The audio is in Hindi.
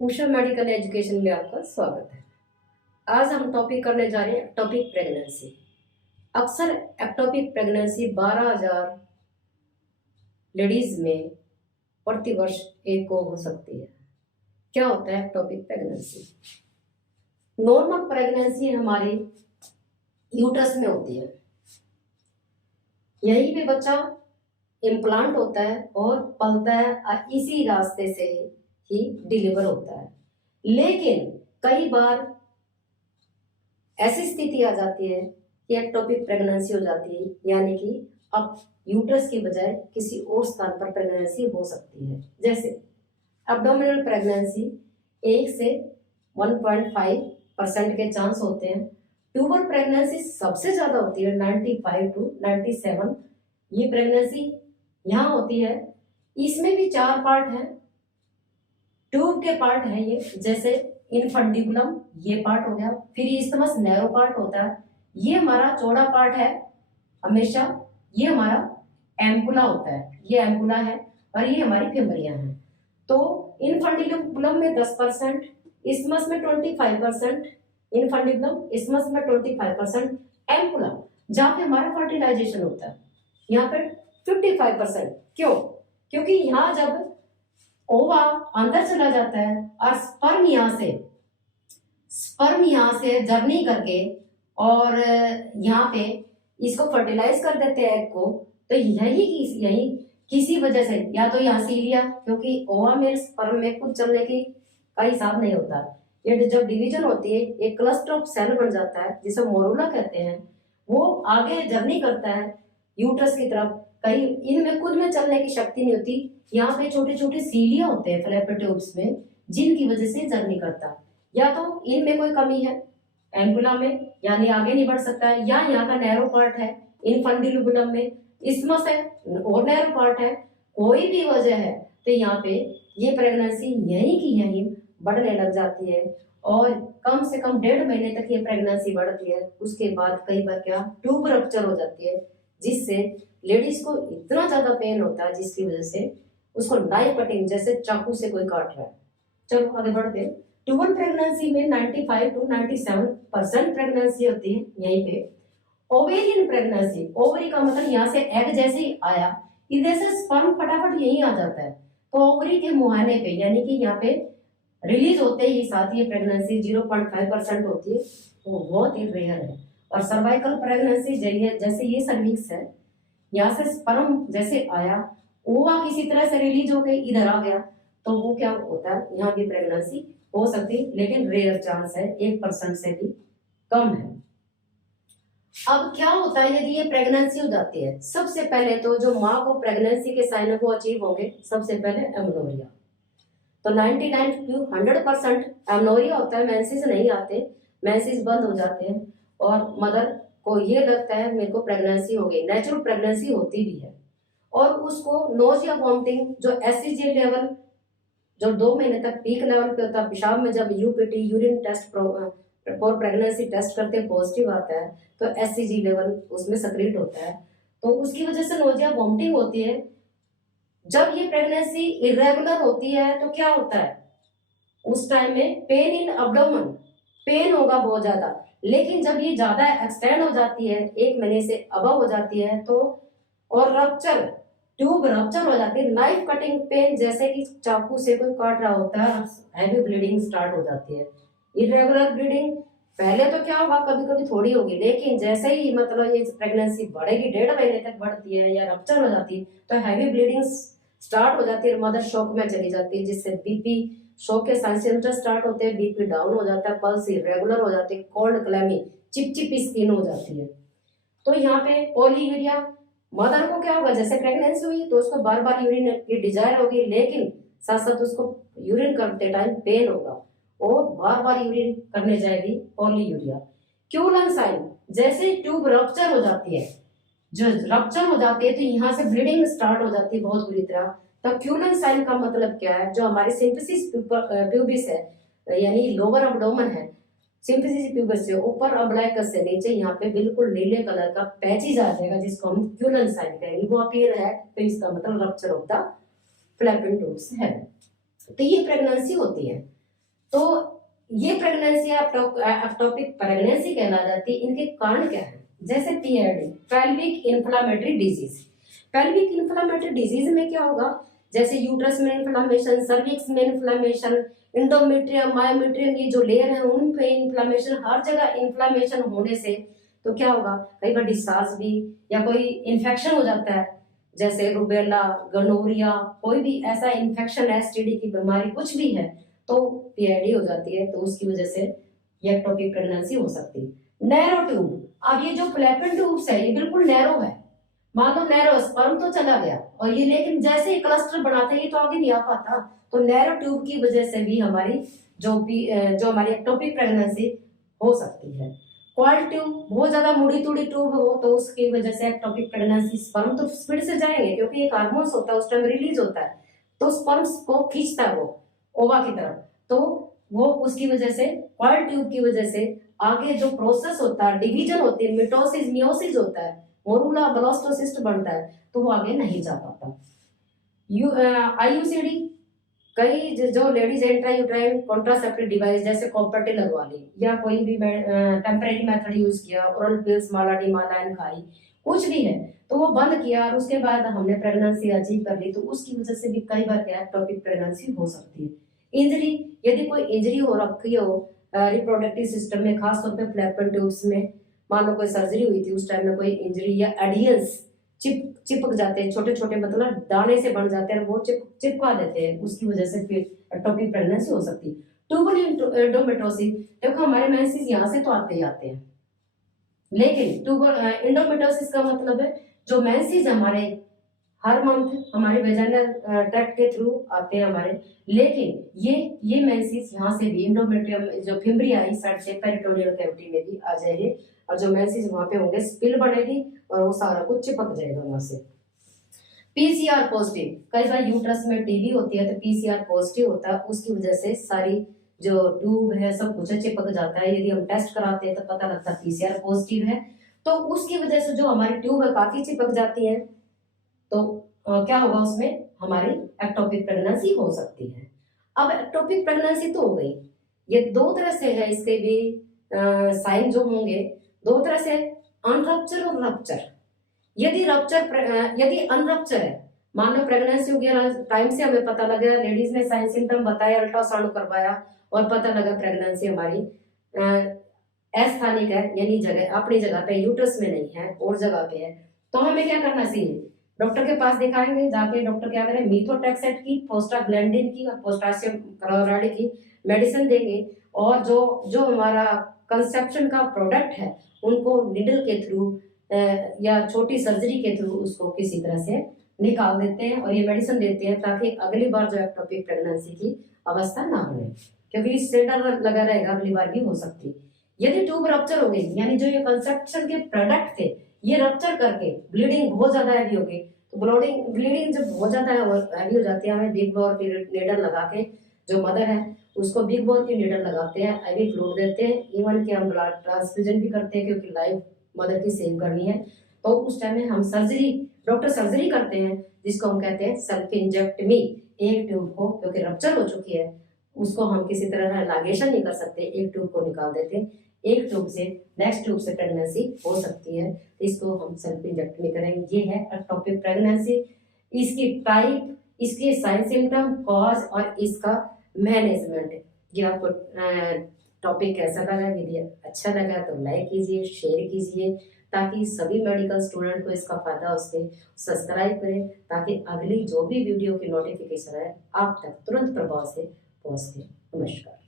उषा मेडिकल एजुकेशन में आपका स्वागत है। आज हम टॉपिक करने जा रहे हैं एक्टोपिक प्रेगनेंसी। अक्सर एक्टोपिक प्रेगनेंसी 12,000 लेडीज में प्रति वर्ष एक को हो सकती है। क्या होता है एक्टोपिक प्रेगनेंसी? नॉर्मल प्रेगनेंसी हमारी यूट्रस में होती है, यहीं पे बच्चा इम्प्लांट होता है और पलता है और इसी रास्ते से ही डिलीवर होता है। लेकिन कई बार ऐसी स्थिति आ जाती है कि एक्टोपिक प्रेगनेंसी हो जाती है, यानी कि अब यूट्रस की बजाय किसी और स्थान पर प्रेगनेंसी हो सकती है। जैसे एब्डोमिनल प्रेगनेंसी 1 से 1.5% के चांस होते हैं। ट्यूबल प्रेगनेंसी सबसे ज्यादा होती है, 95 to 97 ये प्रेगनेंसी यहाँ होती है। इसमें भी 4 पार्ट हैं, ट्यूब के पार्ट है ये, जैसे इनफंडिबुलम ये पार्ट हो गया, फिर इस्थमस नैरो पार्ट होता है, ये हमारा चौड़ा पार्ट है हमेशा, ये हमारा एम्पुला होता है, ये एम्पुला है, और ये हमारी फेमरिया है। तो इनफंडिबुलम में 10%, इस्थमस में 25%, इनफंडिबुलम इस्थमस में 25%, एम्पुला जहाँ पे हमारा फर्टिलाइजेशन होता है यहाँ पे 55%। क्यों? क्योंकि यहाँ जब ओवा अंदर चला जाता है और स्पर्म यहाँ से जर्नी करके और यहाँ पे इसको फर्टिलाइज कर देते हैं एग को, तो यही किसी वजह से, या तो यहाँ सीलिया, क्योंकि ओवा में स्पर्म में कुछ चलने की का हिसाब नहीं होता, ये जब डिवीजन होती है एक क्लस्टर ऑफ सेल बन जाता है जिसे मोरूला कहते हैं, वो आगे जर्नी करता है यूट्रस की तरफ। कहीं इनमें खुद में चलने की शक्ति नहीं होती, यहाँ पे छोटे छोटे सीलिया होते हैं फ्लैपर ट्यूब्स में, जिनकी वजह से जर्नी करता है। या तो इनमें कोई कमी है एम्पुला में, यानी आगे नहीं बढ़ सकता है, या यहाँ का नैरो पार्ट है इनफंडिबुलम में, इस्मस है और नैरो पार्ट है, कोई भी वजह है तो यहाँ पे ये प्रेगनेंसी यहीं की यहीं बढ़ने लग जाती है और कम से कम 1.5 महीने तक ये प्रेगनेंसी बढ़ती है। उसके बाद कई बार क्या ट्यूब रप्चर हो जाती है, जिससे लेडीज को इतना ज्यादा पेन होता है जिसकी वजह से उसको नाइफ कटिंग, जैसे चाकू से कोई काट रहा है। चलो आगे बढ़ते हैं। ट्यूबल प्रेगनेंसी में 95 to 97% प्रेगनेंसी होती है यहीं पे। ओवेरियन प्रेगनेंसी, ओवरी का मतलब यहाँ से एग जैसे ही आया इधर से स्पर्म फटाफट यहीं आ जाता है, तो ओवरी के मुहाने पे यानी कि यहाँ पे रिलीज होते ही साथ ये प्रेगनेंसी 0.5% होती है, तो बहुत ही रेयर है। और सर्वाइकल प्रेगनेंसी जैसे ये सर्विक्स है, यहाँ से स्पर्म जैसे आया, ओवा किसी तरह से रिलीज हो गई इधर आ गया, तो वो क्या होता है यहाँ भी प्रेगनेंसी हो सकती, लेकिन रेयर चांस है, 1% से भी कम है। अब क्या होता है यदि ये प्रेगनेंसी हो जाती है? सबसे पहले तो जो माँ को प्रेगनेंसी के साइन वो अचीव होंगे, सबसे पहले एमनोरिया। तो 99 to 100% एमनोरिया होता है, मेंसेस नहीं आते, मेंसेस बंद हो जाते हैं और मदर को ये लगता है मेरे को प्रेगनेंसी हो गई, नेचुरल प्रेगनेंसी होती भी है, और उसको नोजिया वॉमिटिंग, जो एससीजी लेवल जो 2 महीने तक पीक लेवल पे होता है, पेशाब में जब UPT urine test for pregnancy test करते पॉजिटिव आता है तो एससीजी लेवल उसमें सक्रिएट होता है, तो उसकी वजह से नोजिया वॉमिटिंग होती है। जब ये प्रेगनेंसी इरेगुलर होती है तो क्या होता है, उस टाइम में पेन इन अब्डोमेन, पेन होगा बहुत ज्यादा, लेकिन जब ये ज्यादा एक्सटेंड हो जाती है 1 महीने से अबव हो जाती है तो, और रप्चर, ट्यूब रप्चर हो जाती है, नाइफ कटिंग पेन, जैसे कि चाकू से कोई काट रहा होता है, हैवी ब्लीडिंग स्टार्ट हो जाती है। इरेगुलर ब्लीडिंग पहले तो क्या होगा, कभी कभी थोड़ी होगी, लेकिन जैसे ही मतलब ये प्रेगनेंसी बढ़ेगी, 1.5 महीने तक बढ़ती है या रप्चर हो जाती है, तो हैवी ब्लीडिंग स्टार्ट हो जाती है, मदर शॉक में चली जाती है, जिससे बीपी शॉक के सिम्टम्स स्टार्ट होते हैं, बीपी डाउन हो जाता है, पल्स इरेगुलर हो जाती है, कोल्ड क्लैमी चिपचिपी स्किन हो जाती है। तो यहाँ पे पॉलीयूरिया, मदर को क्या होगा, जैसे प्रेगनेंसी हुई तो उसको बार बार यूरिन की डिजायर होगी, लेकिन साथ साथ उसको यूरिन करते टाइम पेन होगा और बार बार यूरिन करने जाएगी, पॉलीयूरिया। क्यूलन साइन, जैसे ट्यूब रप्चर हो जाती है, जो रप्चर हो जाती है तो यहाँ से ब्लीडिंग स्टार्ट हो जाती है बहुत बुरी तरह। तो क्यूलन साइन का मतलब क्या है, जो हमारे सिंफिसिस प्यूबिस है यानी लोअर अब्डोमेन है, सिंफिसिस प्यूबिस से ऊपर अब्लाइकस से नीचे यहाँ पे बिल्कुल नीले कलर का पैचेज आ जाएगा, जिसको हम क्यूलन साइन कहेंगे, वो अपीयर है तो इसका मतलब रप्चर ऑफ द फ्लैपियन ट्यूब्स है। तो ये प्रेगनेंसी होती है। तो ये प्रेगनेंसी एक्टोपिक प्रेगनेंसी कहला जाती है। इनके कारण क्या है? जैसे PID, pelvic inflammatory disease. Pelvic inflammatory disease में क्या होगा? जैसे यूट्रस में इन्फ्लामेशन, सर्विक्स में इन्फ्लामेशन, इंडोमेट्रियम, मायोमेट्रियम, ये जो लेयर है उन पे इन्फ्लामेशन, हर जगह इन्फ्लामेशन होने से तो क्या होगा? कई बार डिस्चार्ज भी या कोई इन्फेक्शन हो जाता है, जैसे रूबेला, गनोरिया, कोई भी ऐसा इन्फेक्शन है, एसटीडी की बीमारी कुछ भी है तो पीआईडी हो जाती है। तो उसकी वजह से ये एक्टोपिक प्रेगनेंसी हो सकती है। नैरो ट्यूब, अब ये जो फ्लैपिंग ट्यूब्स है ये बिल्कुल नैरो है। मान लो नैरो स्पर्म तो चला गया और ये, लेकिन जैसे ही क्लस्टर बनाते हैं ये तो आगे नहीं आ पाता। तो नैरो ट्यूब की वजह से भी हमारी जो हमारी एक्टोपिक प्रेगनेंसी हो सकती है। कॉइल ट्यूब, बहुत ज्यादा मुड़ी तुड़ी ट्यूब हो तो उसकी वजह से एक्टोपिक प्रेगनेंसी, स्पर्म तो स्पीड से जाएंगे क्योंकि एक हार्मोन्स होता है उस टाइम रिलीज होता है, तो स्पर्म्स को खींचता है वो ओवा की तरफ, तो वो उसकी वजह से, कॉइल ट्यूब की वजह से आगे जो प्रोसेस होता है, डिवीजन होती है, मिटोसिस मियोसिस होता है, मोरूला ब्लास्टोसिस्ट बनता है, तो वो आगे नहीं जा पाता। आईयूसीडी, कई जो लेडीज इंट्रायूट्राइन कॉन्ट्रासेप्टिव डिवाइस जैसे कॉपर्टी लगवा ली या कोई भी टेम्परेरी मेथड यूज किया, ओरल पिल्स, मालाडी, मालाइन खाई, कुछ भी है तो वो बंद किया और उसके बाद हमने प्रेगनेंसी अचीव कर ली, तो उसकी वजह से भी कई बार क्या एक्टोपिक प्रेगनेंसी हो सकती है। इंजरी, यदि कोई इंजरी हो रखी हो रिप्रोडक्टिव सिस्टम में, खासतौर पे फ्लैपिंग ट्यूब्स में, मान लो कोई सर्जरी हुई थी उस टाइम में कोई इंजरी या एडियंस चिपक जाते हैं, छोटे छोटे मतलब दाने से बन जाते हैं, वो चिपका देते हैं, उसकी वजह से फिर एक्टोपिक प्रेगनेंसी हो सकती है। ट्यूबल इंडोमेट्रोसिस, देखो हमारे मेंसेस यहाँ से तो आते ही आते हैं, लेकिन ट्यूबल इंडोमेट्रोसिस का मतलब है जो मेंसेस हमारे हर मंथ हमारे वेजाइनल ट्रैक्ट के थ्रू आते हैं हमारे, लेकिन ये मेंसेस यहाँ से भी इंडोमेट्रियम जो फिम्ब्रिया इस साइड से पेरिटोनियल कैविटी में भी आ जाएंगे और जो मेंसेस वहां पे होंगे स्पिल बनेगी और वो सारा कुछ चिपक जाएगा वहां से। पीसीआर पॉजिटिव, कई बार यूट्रस में टीबी होती है तो पीसीआर पॉजिटिव होता है, उसकी वजह से सारी जो ट्यूब है सब कुछ चिपक जाता है। यदि हम टेस्ट कराते हैं तो पता लगता है पीसीआर पॉजिटिव है, तो उसकी वजह से जो हमारी ट्यूब है काफी चिपक जाती है, तो क्या होगा उसमें हमारी एक्टोपिक प्रेगनेंसी हो सकती है। अब एक्टोपिक प्रेगनेंसी तो हो गई, ये दो तरह से है, इसके भी साइन जो होंगे दो तरह से, अनरप्चर और रप्चर। यदि अनरप्चर है, मान लो प्रेगनेंसी हो गया, टाइम से हमें पता लगा, लेडीज ने साइन सिम्टम बताया, अल्ट्रासाउंड करवाया और पता लगा प्रेगनेंसी हमारी अस्थानिक है, यानी जगह अपनी जगह पे, यूट्रस में नहीं है और जगह पे है, तो हमें क्या करना चाहिए? डॉक्टर के पास दिखाएंगे, जाके डॉक्टर क्या करें, मीथोट्रेक्सेट की, प्रोस्टाग्लैंडिन की और पोटेशियम क्लोराइड की मेडिसिन देंगे और जो हमारा कंसेप्शन का प्रोडक्ट है उनको निडल के थ्रू या छोटी सर्जरी के थ्रू उसको किसी तरह से निकाल देते हैं और ये मेडिसिन देते हैं ताकि अगली बार जो एक्टोपिक प्रेगनेंसी की अवस्था ना हो, क्योंकि इससे डर लगा रहेगा, अगली बार भी हो सकती है। यदि ट्यूब रप्चर हो गई, यानी जो ये कंसेप्शन के प्रोडक्ट थे ये रप्चर करके ब्लीडिंग बहुत ज्यादा हैवी हो गई, तो ब्लीडिंग जब बहुत ज्यादा हैवी हो जाती है, हमें बिग बोर की नीडल लगा के, जो मदर है उसको बिग बोर की नीडल लगाते हैं, आईवी फ्लूइड देते हैं, इवन कि हम ब्लड ट्रांसफ्यूजन भी करते हैं क्योंकि लाइफ मदर की सेव करनी है, तो उस टाइम में हम डॉक्टर सर्जरी करते हैं जिसको हम कहते हैं सेल्फ इंजेक्टमी। एक ट्यूब को क्योंकि रप्चर हो चुकी है उसको हम किसी तरह लागेशन नहीं कर सकते, एक ट्यूब को निकाल देते हैं, एक ट्यूब से नेक्स्ट ट्यूब से प्रेगनेंसी हो सकती है, इसको हम सेल्फ इंजेक्टमी करेंगे। ये है एक्टोपिक प्रेगनेंसी, इसकी टाइप, इसके साइन सिम्टम, कॉज और इसका मैनेजमेंट। ये आपको टॉपिक कैसा लगा? यदि अच्छा लगा तो लाइक कीजिए, शेयर कीजिए ताकि सभी मेडिकल स्टूडेंट को इसका फायदा हो सके। सब्सक्राइब करें ताकि अगली जो भी वीडियो की नोटिफिकेशन है आप तक तुरंत प्रभाव से पहुंच सके। नमस्कार।